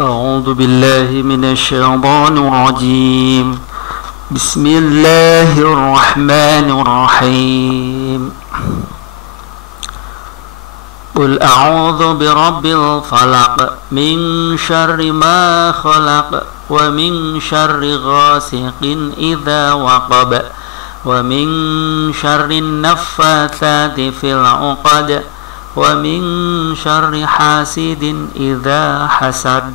أعوذ بالله من الشيطان الرجيم بسم الله الرحمن الرحيم قل أعوذ برب الفلق من شر ما خلق ومن شر غاسق إذا وقب ومن شر النفاثات في العقد ومن شر حاسد إذا حسد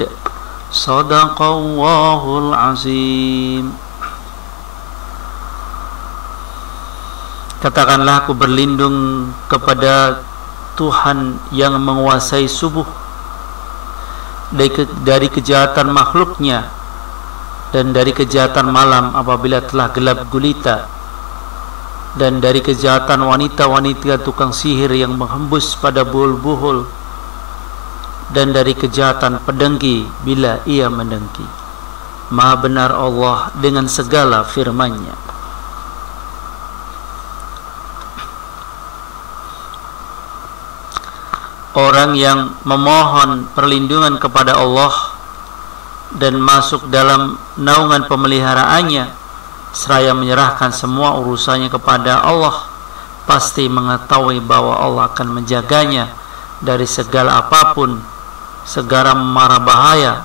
صدق الله العظيم. Katakanlah, aku berlindung kepada Tuhan yang menguasai subuh dari kejahatan makhluknya dan dari kejahatan malam apabila telah gelap gulita, dan dari kejahatan wanita-wanita tukang sihir yang menghembus pada buhul-buhul, dan dari kejahatan pedengki bila ia mendengki. Maha benar Allah dengan segala firman-Nya. Orang yang memohon perlindungan kepada Allah dan masuk dalam naungan pemeliharaannya seraya menyerahkan semua urusannya kepada Allah, pasti mengetahui bahwa Allah akan menjaganya dari segala apapun, segala mara bahaya,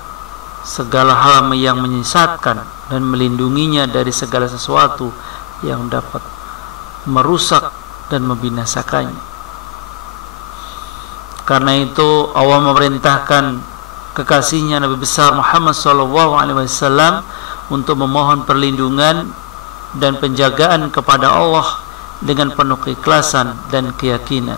segala hal yang menyesatkan, dan melindunginya dari segala sesuatu yang dapat merusak dan membinasakannya. Karena itu Allah memerintahkan kekasihnya Nabi besar Muhammad SAW untuk memohon perlindungan dan penjagaan kepada Allah dengan penuh keikhlasan dan keyakinan.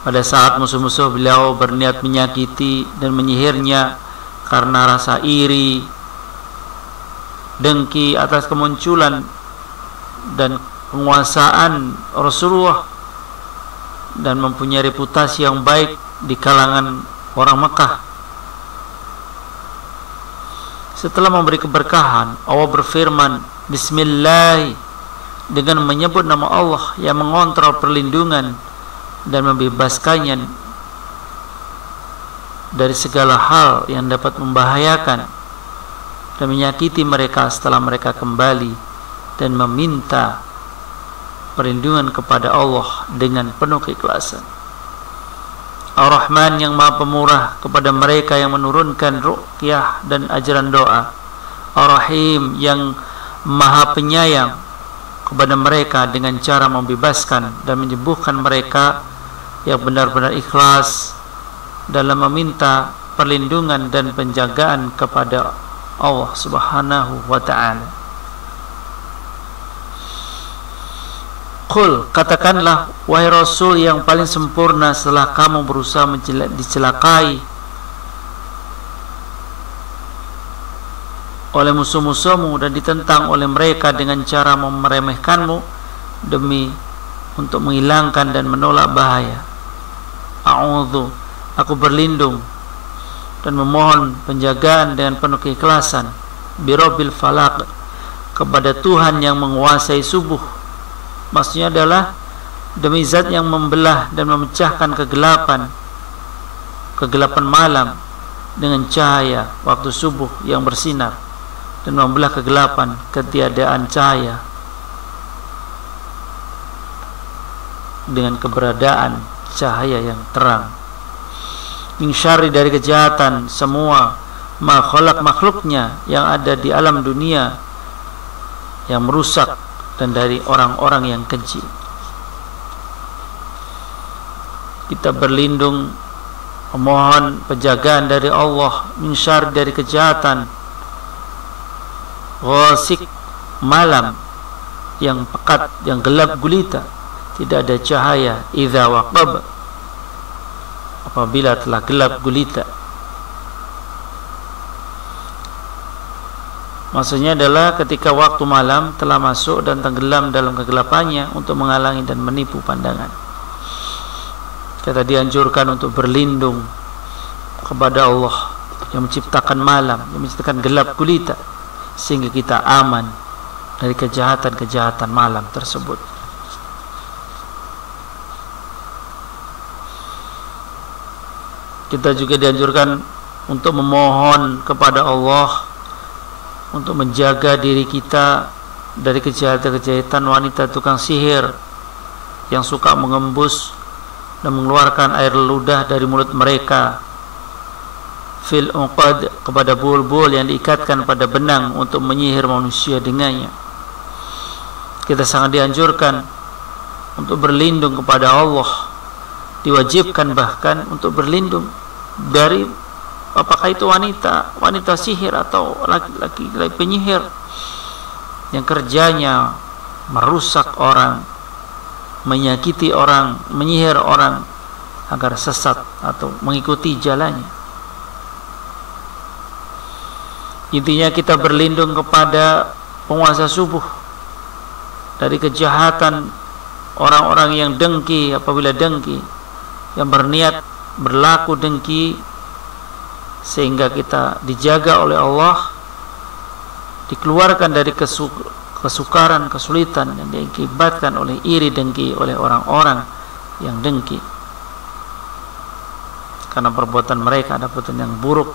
Pada saat musuh-musuh beliau berniat menyakiti dan menyihirnya karena rasa iri, dengki atas kemunculan dan penguasaan Rasulullah dan mempunyai reputasi yang baik di kalangan orang Mekah, setelah memberi keberkahan, Allah berfirman, Bismillah, dengan menyebut nama Allah yang mengontrol perlindungan dan membebaskannya dari segala hal yang dapat membahayakan dan menyakiti mereka setelah mereka kembali dan meminta perlindungan kepada Allah dengan penuh keikhlasan. Ar-Rahman yang Maha Pemurah kepada mereka yang menurunkan ruqyah dan ajaran doa. Ar-Rahim yang Maha Penyayang kepada mereka dengan cara membebaskan dan menyembuhkan mereka yang benar-benar ikhlas dalam meminta perlindungan dan penjagaan kepada Allah Subhanahu wa ta'ala. Qul, katakanlah, wahai Rasul yang paling sempurna setelah kamu berusaha dicelakai oleh musuh-musuhmu dan ditentang oleh mereka dengan cara meremehkanmu demi untuk menghilangkan dan menolak bahaya. A'udzu, aku berlindung dan memohon penjagaan dengan penuh keikhlasan birabbil falaq, kepada Tuhan yang menguasai subuh. Maksudnya adalah demi zat yang membelah dan memecahkan kegelapan malam dengan cahaya waktu subuh yang bersinar, dan membelah kegelapan ketiadaan cahaya dengan keberadaan cahaya yang terang. Min syarri, dari kejahatan semua ma khalaq, makhluknya yang ada di alam dunia yang merusak, dan dari orang-orang yang keji. Kita berlindung memohon penjagaan dari Allah min syarri, dari kejahatan ghasik, malam yang pekat, yang gelap gulita, tidak ada cahaya, idza waqab, apabila telah gelap gulita. Maksudnya adalah ketika waktu malam telah masuk dan tenggelam dalam kegelapannya untuk menghalangi dan menipu pandangan. Kita dianjurkan untuk berlindung kepada Allah yang menciptakan malam, yang menciptakan gelap gulita, sehingga kita aman dari kejahatan-kejahatan malam tersebut. Kita juga dianjurkan untuk memohon kepada Allah untuk menjaga diri kita dari kejahatan-kejahatan wanita tukang sihir yang suka mengembus dan mengeluarkan air ludah dari mulut mereka, fil uqad, kepada bul-bul yang diikatkan pada benang untuk menyihir manusia dengannya. Kita sangat dianjurkan untuk berlindung kepada Allah, diwajibkan bahkan untuk berlindung dari apakah itu wanita sihir atau laki-laki penyihir yang kerjanya merusak orang, menyakiti orang, menyihir orang agar sesat atau mengikuti jalannya. Intinya kita berlindung kepada penguasa subuh dari kejahatan orang-orang yang dengki, apabila dengki, yang berniat berlaku dengki, sehingga kita dijaga oleh Allah, dikeluarkan dari kesukaran, kesulitan yang diakibatkan oleh iri dengki oleh orang-orang yang dengki, karena perbuatan mereka ada perbuatan yang buruk.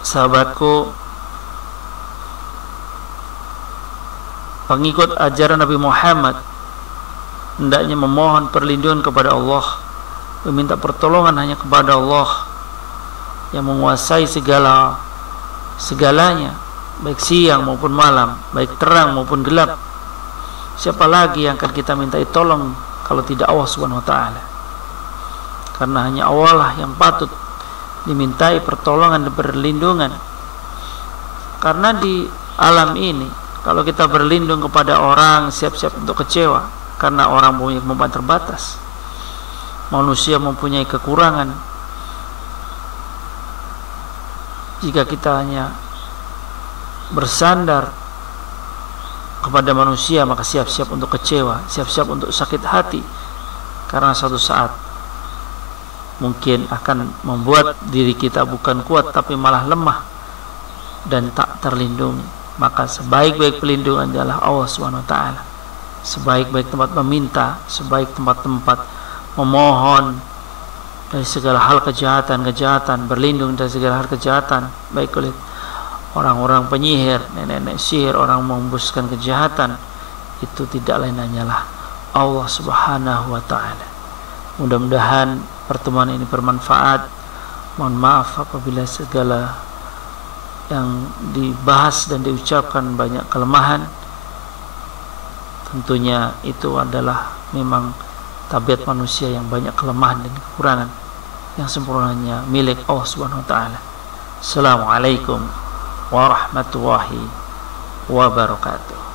Sahabatku, pengikut ajaran Nabi Muhammad hendaknya memohon perlindungan kepada Allah, meminta pertolongan hanya kepada Allah yang menguasai segalanya, baik siang maupun malam, baik terang maupun gelap. Siapa lagi yang akan kita mintai tolong kalau tidak Allah Subhanahu wa taala? Karena hanya Allah lah yang patut dimintai pertolongan dan perlindungan. Karena di alam ini kalau kita berlindung kepada orang, siap-siap untuk kecewa, karena orang mempunyai kemampuan terbatas, manusia mempunyai kekurangan. Jika kita hanya bersandar kepada manusia, maka siap-siap untuk kecewa, siap-siap untuk sakit hati, karena suatu saat mungkin akan membuat diri kita bukan kuat tapi malah lemah dan tak terlindungi. Maka sebaik-baik pelindungan adalah Allah SWT. Sebaik-baik tempat meminta, sebaik tempat-tempat memohon dari segala hal kejahatan, berlindung dari segala hal kejahatan, baik oleh orang-orang penyihir, nenek-nenek sihir, orang mengembuskan kejahatan, itu tidak lain hanyalah Allah Subhanahu wa taala. Mudah-mudahan pertemuan ini bermanfaat. Mohon maaf apabila segala yang dibahas dan diucapkan banyak kelemahan. Tentunya itu adalah memang tabiat manusia yang banyak kelemahan dan kekurangan, yang sempurnanya milik Allah Subhanahu wa taala. Assalamualaikum warahmatullahi wabarakatuh.